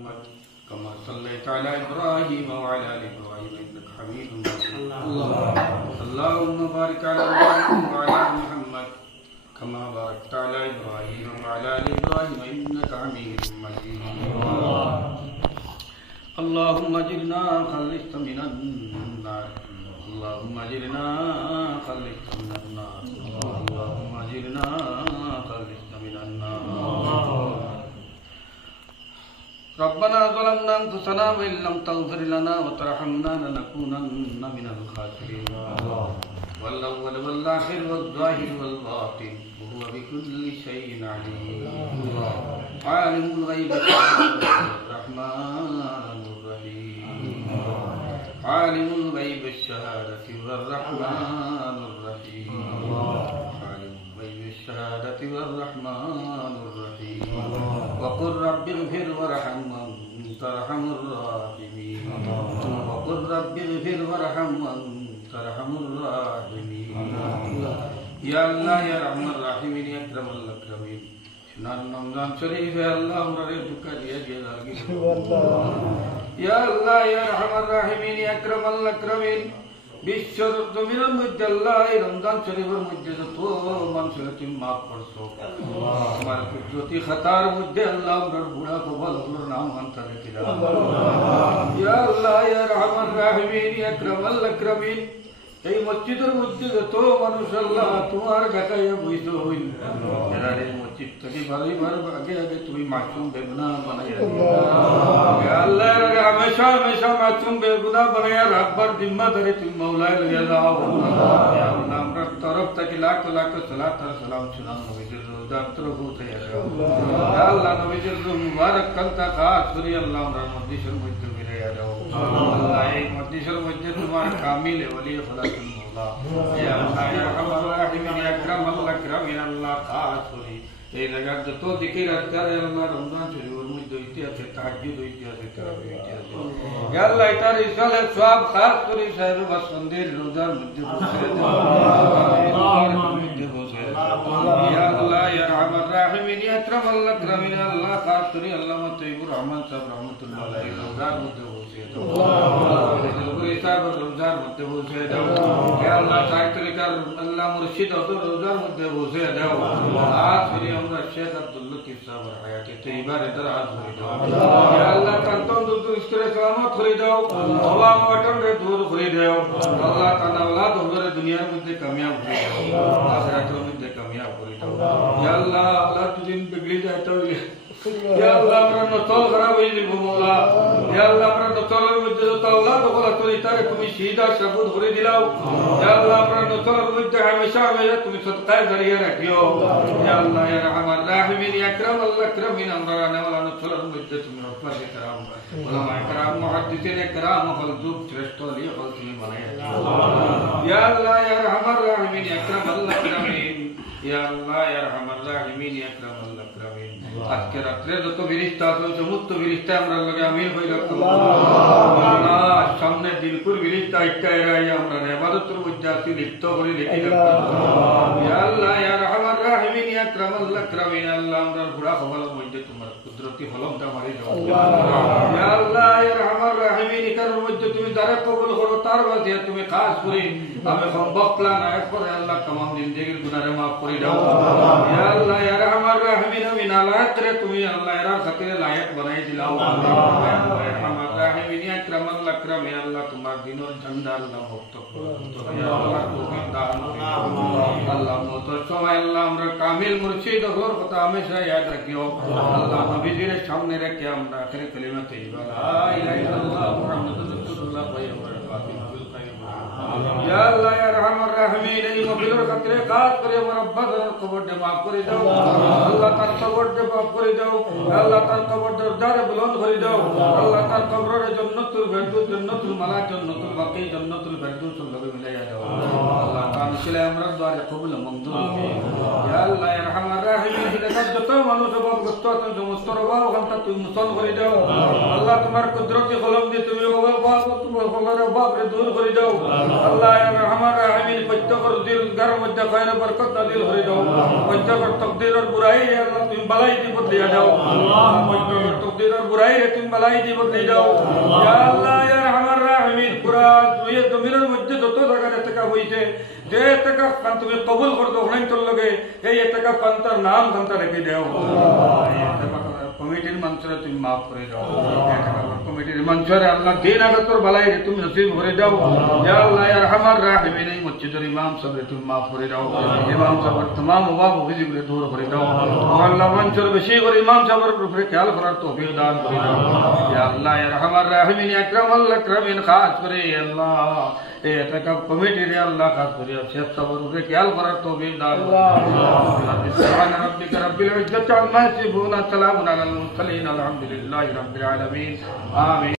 محمد كما صليت على إبراهيم وعلى آل إبراهيم إنك حميد مجيد اللهم بارك على محمد وعلى آل محمد كما باركت على إبراهيم وعلى آل إبراهيم إنك حميد مجيد اللهم اجرنا خلصت من النار اللهم اجرنا خلصت من النار اللهم اجرنا خلصت من النار ربنا ظلمنا أنفسنا وإن لم تغفر لنا وترحمنا لنكونن من الخاسرين والأول والآخر والظاهر والباطن وهو بكل شيء عليم عالم الغيب الرحمن الرحيم عالم الغيب الشهادة والرحمن الرحيم عالم الغيب الشهادة والرحمن الرحيم وقل رب اغفر وارحم وأنت أرحم الراحمين وقل رب اغفر وارحم وأنت أرحم الراحمين يا الله يا رحم الراحمين يا أكرم الأكرمين شنان رمضان شريف يا الله أمرنا دكا ديا جلالك يا الله يا رحم الراحمين يا أكرم الأكرمين বিশ্বর জমিনের মধ্যে আল্লাহ এই রমজান শরীফের মধ্যে যত মানুষের তুমি মাফ করছো তোমার কুদরতি খাতার মধ্যে আল্লাহ আমরার বুড়া কবল আপনার নাম আনতে রেখে দাও ইয়া আল্লাহ ইয়া রহমান রাহিমিন ইয়া আকরামাল আকরামিন এই মসজিদের মধ্যে যত মানুষ আল্লাহ তোমার ডাকাইয়া বইতো হইল এরা এই মসজিদ থেকে ভালোই আগে আগে তুমি মাসুম বেগুনাহ বানাইয়া ইয়া আল্লাহ हमेशा हमेशा मासूम बेगुनाह बनाया रब्बर जिम्मेदारी तुम मौला ले जाओ या अल्लाह हमरा तरफ तक लाख लाख सलात और सलाम सुना नबी के रोजा तरफ होते हैं या अल्लाह नबी के मुबारक कल तक खास करी अल्लाह हमरा मस्जिद मस्जिद में रह जाओ अल्लाह एक मस्जिद मस्जिद तुम्हारा कामिल वली खुदा तुम मौला या अल्लाह या रहमान रहीम या अकरम अल-अकरम या अल्लाह खास करी এই জায়গার যত জিকির আজকার আল্লাহ রমজান শরীফের মধ্যে হইতে আছে তাহাজ্জুদ হইতে আছে তারাবি হইতে আছে ইয়া আল্লাহ এটার ইসালে সওয়াব খাস করে সাহেব বাসন্দের রোজার মধ্যে বসে ইয়া আল্লাহ ইয়া রহমান রাহিমিন ইয়া আকরামাল আকরামিন আল্লাহ খাস করে আল্লামা তৈয়বুর রহমান সাহেব রাহমাতুল্লাহ আলাইহি রোজার মধ্যে বসে দাও এই সাহেব রোজার মধ্যে বসে দাও ইয়া আল্লাহ সাহেব তরিকার আল্লাহ মুর্শিদ রোজার মধ্যে বসে দাও আজ আমরা শেখ আব্দুল লতিফ সাহেবের হায়াতে তৈবার দরাজ করে দাও ইয়া আল্লাহ কান্তন দুধ ইস্তরে সালামত করে দাও আল্লাহ ওয়াটন রে দূর করে দাও আল্লাহ তাআলা আওলাদ ওরে দুনিয়ার মধ্যে কামিয়াব করে দাও আখিরাতের মধ্যে কামিয়াব করে দাও ইয়া আল্লাহ আল্লাহ দিন বিগড়ে যায় তো ইয়া আল্লাহ আমরা নতল খারাপ হয়ে যাব মওলা ইয়া আল্লাহ আমরা নতলের মধ্যে তো আওলাদ ওগুলা তুই তারে তুমি সিধা সাবুত করে দিলাও ইয়া আল্লাহ আমরা নতলের মধ্যে হামেশা হামেশা তুমি সদকায়ে জারিয়া রাখিও ইয়া আল্লাহ ইয়া রহমান রাহিমিন ইয়া আকরামাল আকরামিন আমরা নেওয়ালা নতলের মধ্যে তুমি রহমতে کرام উলামায়ে کرام মুহাদ্দিসিনে کرام হল যুগ শ্রেষ্ঠ লিয়ে হল তুমি বানায়া ইয়া আল্লাহ ইয়া রহমান রাহিমিন ইয়া আকরামাল আকরামিন ইয়া আল্লাহ ইয়া রহমান রাহিমিন ইয়া আকরামাল আকরামিন আজকে রাতে যত ফেরেশতা আছে সমস্ত ফেরেশতা আমরা লগে আমিন হই রাখো আল্লাহ সামনে দিলপুর ফেরেশতা ইত্তায়রাই আমরা ইবাদতের মধ্যে আছি লিপ্ত করে লিখি রাখো ইয়া আল্লাহ ইয়া রহমান রাহিমিন ইয়া আকরামাল আকরামিন আল্লাহ আমরা বুড়া খবরের মধ্যে তোমার কুদরতি হলমটা মারি দাও ইয়া আল্লাহ ইয়া রহমান রাহিমিন ইকার মধ্যে তুমি যারা কবুল করো তার ওয়াজিয়া তুমি খাস করে আমি কম বকলা না করে আল্লাহ तमाम জিন্দেগির গুনাহে maaf করে দাও ইয়া আল্লাহ ইয়া রহমান রাহিমিন আমি নালায়েক রে তুমি আল্লাহ এর খাতিরে লায়েক বানাই দিলাও ইয়া রহমান রাহিমিন ইয়া আকরামাল আকরাম ইয়া আল্লাহ তোমার দিনের ঝান্ডা আল্লাহ মুক্ত করো ইয়া আল্লাহ তুমি দান আল্লাহ মত সময় আল্লাহ আমরা কামিল মুর্শিদ হওয়ার কথা हमेशा याद रखियो अल्लाह नबीজির সামনে রেখে আমরা আখির কালিমা তাইয়্যিবা লা ইলাহা ইল্লাল্লাহ মুহাম্মাদুর রাসূলুল্লাহ ফাতিমা বিল কাইয়্যিম ইয়া আল্লাহ ইয়া রহমান রাহিমিন এই মফিলের খাতিরে কাজ করে রব্বানা কবরকে maaf করে দাও আল্লাহ তার কবরকে maaf করে দাও আল্লাহ তার কবর দরজারে বুলন্দ করে দাও আল্লাহ তার কবরের জান্নাতুল ফেরদৌস জান্নাতুল মালা জান্নাতুল বাকি জান্নাতুল ফেরদৌস লগে মিলাইয়া দাও আল্লাহ তাআলা ছিলা আমরা দোয়া কবুল মঞ্জুর ইয়া আল্লাহ ইয়া রহমান রাহিমিন হিদায়াত যত মানুষ অভাবগ্রস্ত আছেন সমস্ত অভাবটা তুমি মুসল করে দাও আল্লাহ তোমার কুদরতি কলম দিয়ে তুমি অভাবরে দূর করে দাও আল্লাহ ইয়া রহমান রাহিমিন প্রত্যেকের দিল ঘর মধ্যে খৈর বরকত নাযিল করে দাও প্রত্যেকের তাকদীরের বুরাই আল্লাহ তুমি বালাই দি বদলিয়া দাও আল্লাহ তকদিরের বুরাই রে তুমি বালাই দি বদলি দাও ইয়া আল্লাহ ইয়া রহমান রাহিমিন পুরা তুই জমিনের মধ্যে যত জায়গায় এতকা হইছে যে এতকা পান তুমি কবুল করে দাও হনাই তোর লগে এই এতকা পান্তার নাম খান্তা রেখে দাও কমিটির মঞ্চরে তুমি মাফ করে দাও কমিটির মঞ্চরে আল্লাহ দিন আগে তোর বালাই রে তুমি নসিব করে দাও ইয়া আল্লাহ ইয়া রহমান রাহিমিন এই মসজিদের ইমাম সাহেব তুমি মাফ করে দাও ইমাম সাহেবের तमाम অভাব অভিযোগগুলো দূর করে দাও আল্লাহ মঞ্চের বেশি করে ইমাম সাহেবের উপরে খেয়াল করার তৌফিক দান করে দাও ইয়া আল্লাহ ইয়া রহমান রাহিমিন আকরামাল আকরামিন খাস করে আল্লাহ এই এতকা কমিটি রে আল্লাহ খাস করে শেখ সাহেবের উপরে খেয়াল করার তৌফিক দান সুবহান রাব্বিকা রাব্বিল ইজ্জাতি আম্মা ইয়াসিফুন সালামুন আলাল মুরসালিন আলহামদুলিল্লাহি রাব্বিল আলামিন আমিন